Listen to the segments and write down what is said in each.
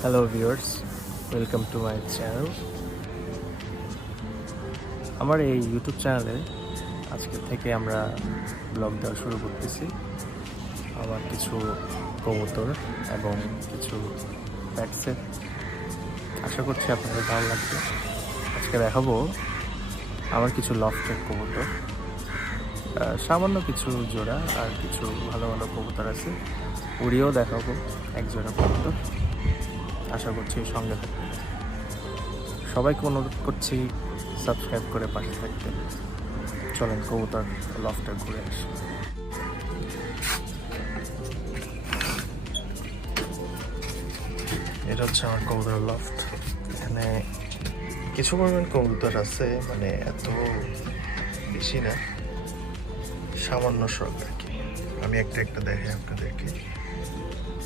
Hello viewers welcome to my channel আমার এই YouTube চ্যানেলে আজকে থেকে আমরা ব্লগ দেওয়া শুরু করতেছি। আমার কিছু কবুতর এবং কিছু প্যাটসের আশা করছি আপনাদের ভালো লাগবে। আজকে দেখাবো আমার কিছু লফটের কবুতর সামান্য কিছু জোড়া আর কিছু ভালো ভালো কবুতর আছে। উড়িয়েও দেখাবো। এক জোড়া কবুতর আশা করছি সঙ্গে সবাইকে অনুরোধ করছি সাবস্ক্রাইব করে পাশে থাকতে চলেন কবুতর লফটা ঘুরে আসি। এটা হচ্ছে আমার কবুতর লফট। এখানে কিছু পরিমাণ কবুতর আছে মানে এত বেশি না, সামান্য সব আর কি। আমি একটা একটা দেখাই আপনাদেরকে।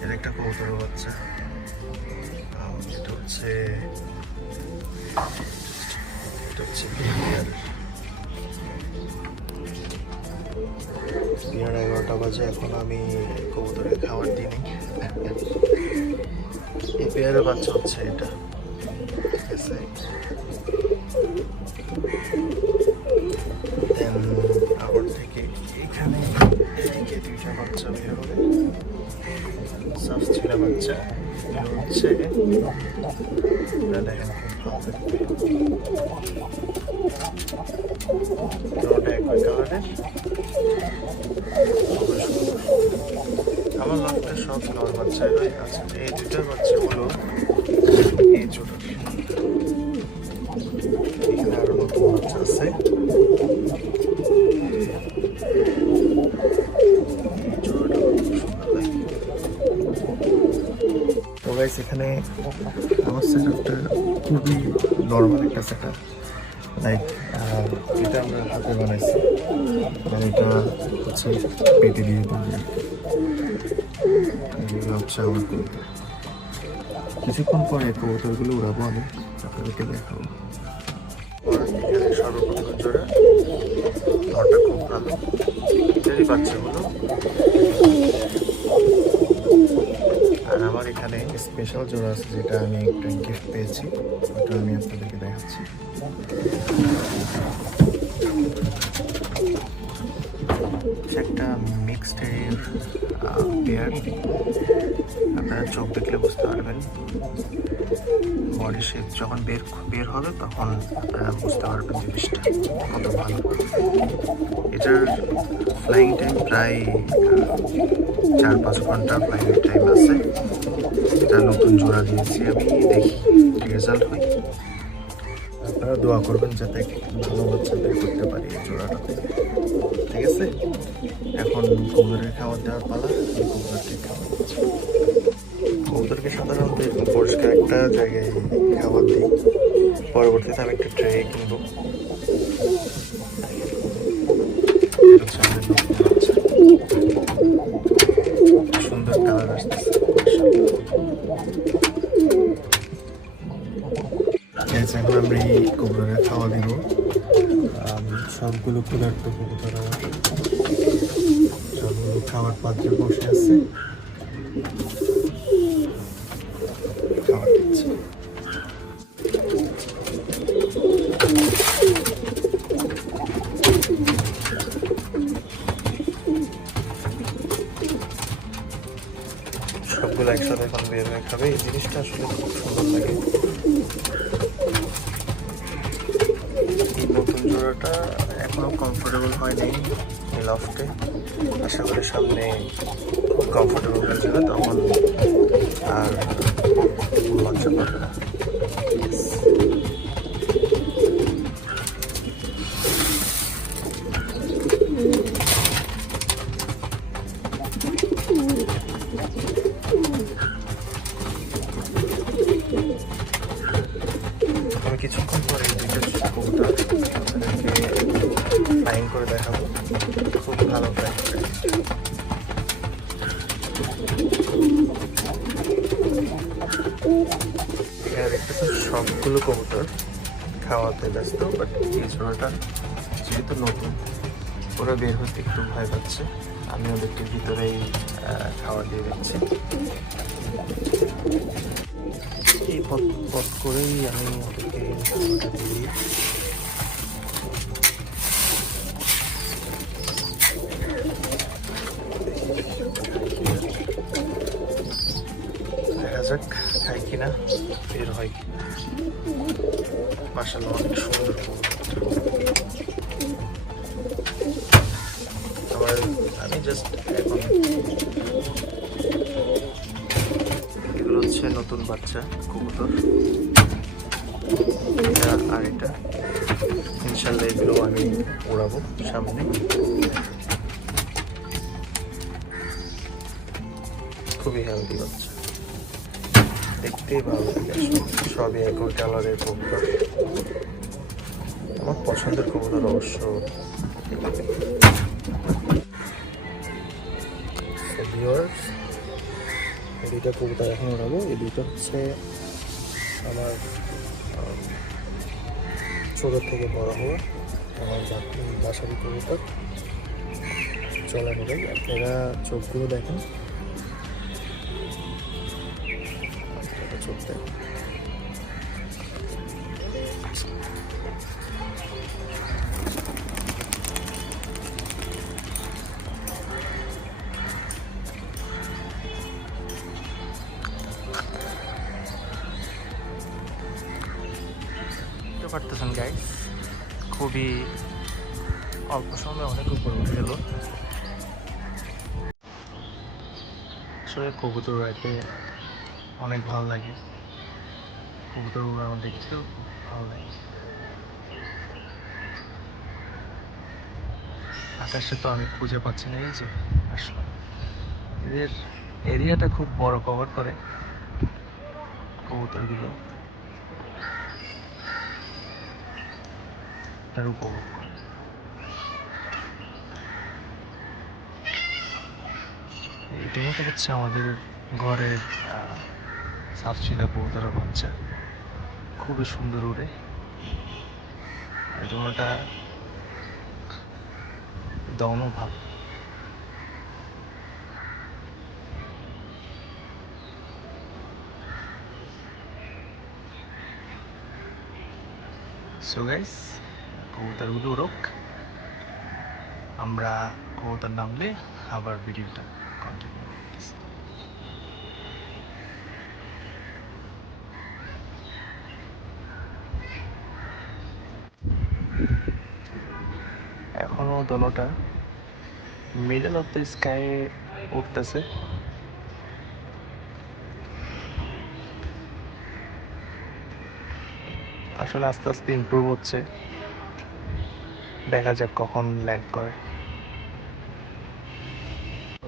এর একটা কবুতর বাচ্চা হচ্ছে এটা হচ্ছে বিহার। বিহার এগারোটা বাজে, এখন আমি কবুতরের খাবার দিই এই বাচ্চা হচ্ছে এটা। ঠিক আছে? এটা হচ্ছে। দুটোটা একই কালারের আমার লকটা সব নর্মাল বাচ্চা আছে এই দুটো হচ্ছে হলো, এই ছোট আমার সেটআপটা খুবই নর্মাল একটা সেটআপ লাইক এটা আমরা হাতে বানাইছি। আর এটা হচ্ছে পেটে দিয়ে হচ্ছে আমার কবুতর। কিছুক্ষণ পরে কবুতরগুলো উড়াবো আমি। আপনাদেরকে দেখাবো। সর্বপ্রথম নটা খুব ভালো এটারই বাচ্চাগুলো আর আমার এখানে স্পেশাল জোড়া আছে যেটা আমি একটা গিফট পেয়েছি ওটা আমি আপনাদেরকে দেখাচ্ছি। একটা মিক্সড এর পেয়ার আপনারা চোখ দেখলে বুঝতে পারবেন। বডি শেপ যখন বের বের হবে, তখন আপনারা বুঝতে পারবেন জিনিসটা কত ভালো। এটার ফ্লাইং টাইম প্রায় চার পাঁচ ঘণ্টা ফ্লাইং টাইম আছে। এটা নতুন জোড়া দিয়েছি আমি, দেখি রেজাল্ট হয় আপনারা দোয়া করবেন যাতে ভালো বাচ্চা বের করতে পারি জোড়াটাতে ঠিক আছে? এখন কবুতরের খাবার দেওয়ার পালা কবুতরকে খাবার দিচ্ছি। সাধারণত এরকম পরিষ্কার একটা জায়গায় খাবার দিই। পরবর্তীতে আমি একটা ট্রে কিনবো। হচ্ছে। সুন্দর কালার আসতেছে। Guys, এখন আমরা এই কবুতরের খাওয়া দিব। সবগুলো ক্ষুধার্ত কবুতর সবগুলো খাবার পাত্রে বসে আছে। সবগুলো একসাথে এখন বের হয়ে খাবে। এই জিনিসটা আসলে খুব সুন্দর লাগে এই নতুন জোড়াটা এখনও কমফোর্টেবল হয়নি এই লফটে আশা করি সামনে খুব কমফোর্টেবল হয়ে যাবে তখন আর লজ্জা পাবে না আমি কিছুক্ষণ পরে এই দুইটা কবুতর আপনাদেরকে ফ্লাইং করে দেখাবো খুব ভালো ফ্লাইং করে এখানে দেখতেছেন সবগুলো কবুতর খাওয়াতে ব্যস্ত বাট এই ঝোড়াটা যেহেতু নতুন, ওরা বের হতে একটু ভয় পাচ্ছে। আমি ওদেরকে ভিতরেই খাবার দিয়ে দিচ্ছি। এই পথ করেই আমি ওদেরকে কিনা বের হয়। কি মাসাল্লাহ অনেক সুন্দর আমার, আমি জাস্ট এখন এগুলো হচ্ছে নতুন বাচ্চা, কবুতর। আর এটা। ইনশাল্লাহ এগুলো আমি উড়াবো সামনে। খুবই হেলদি বাচ্চা। দেখতেই ভালো লাগে সবই একই কালারের কবুতর। আমার পছন্দের কবুতর অবশ্য এই দুইটা কবুতর এখন উড়াবো। এই দুইটা হচ্ছে আমার উম, ছোট থেকে বড় হওয়া আমার বাসারি কবুতর। চলা হবে আপনারা চোখগুলো দেখেন। চোখ পারতেছেন গাইস খুবই অল্প সময়ে অনেক উপরে উঠে গেল। আসলে কবুতর উড়াইতে অনেক ভালো লাগে। কবুতর উড়ানো দেখতেও খুব ভালো লাগে আকাশে তো আমি খুঁজে পাচ্ছি না, এই যে আসলে এদের এরিয়াটা খুব বড় কভার করে কবুতরগুলো। তার উপভোগ করে। মতো হচ্ছে আমাদের ঘরের সাতশিলা কবুতরের বাচ্চা। খুবই সুন্দর এবং ওটা দমও ভাব। সো গাইস কবুতরগুলো উড়ুক আমরা কবুতর নামলে আবার ভিডিওটা কন্টিনিউ করতেছি এখনও দোনোটা মিডল অফ দ্য স্কাই উঠতেছে। আসলে আস্তে আস্তে ইমপ্রুভ হচ্ছে। দেখা যাক কখন ল্যান্ড করে।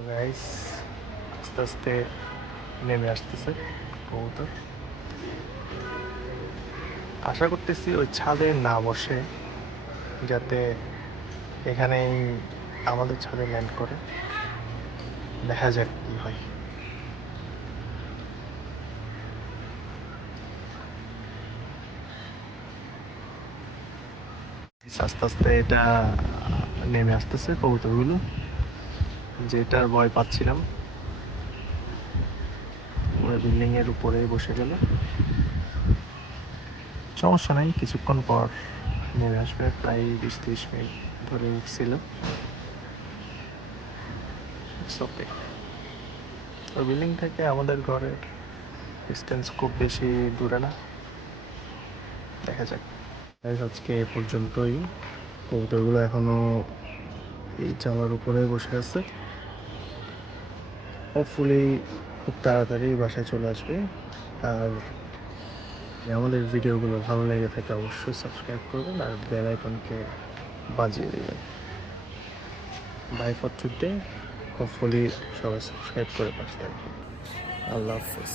গাইস আস্তে আস্তে নেমে আসতেছে কবুতর। আশা করতেছি ওই ছাদে না বসে যাতে এখানেই আমাদের ছাদে ল্যান্ড করে। দেখা যাক কি হয়। আস্তে আস্তে এটা নেমে আসতেছে কবুতরগুলো, যেটার ভয় পাচ্ছিলাম। বিল্ডিং এর উপরে বসে গেল। সমস্যা নাই, কিছুক্ষণ পর নেমে আসবে, প্রায় বিশ ত্রিশ মিনিট। ধরে উঠছিল ওই বিল্ডিং থেকে আমাদের ঘরের ডিস্টেন্স খুব বেশি দূরে না। দেখা যাক। আজকে এ পর্যন্তই। কবুতরগুলো এখনও এই চালার উপরে বসে আছে। হোপফুলি খুব তাড়াতাড়ি বাসায় চলে আসবে। আর আমাদের ভিডিওগুলো ভালো লেগে থাকে অবশ্যই সাবস্ক্রাইব করবেন আর বেল আইকনকে বাজিয়ে দেবেন। বাই ফর টুডে হোপফুলি সবাই সাবস্ক্রাইব করে পাশে থাকবেন। আল্লাহ হাফেজ।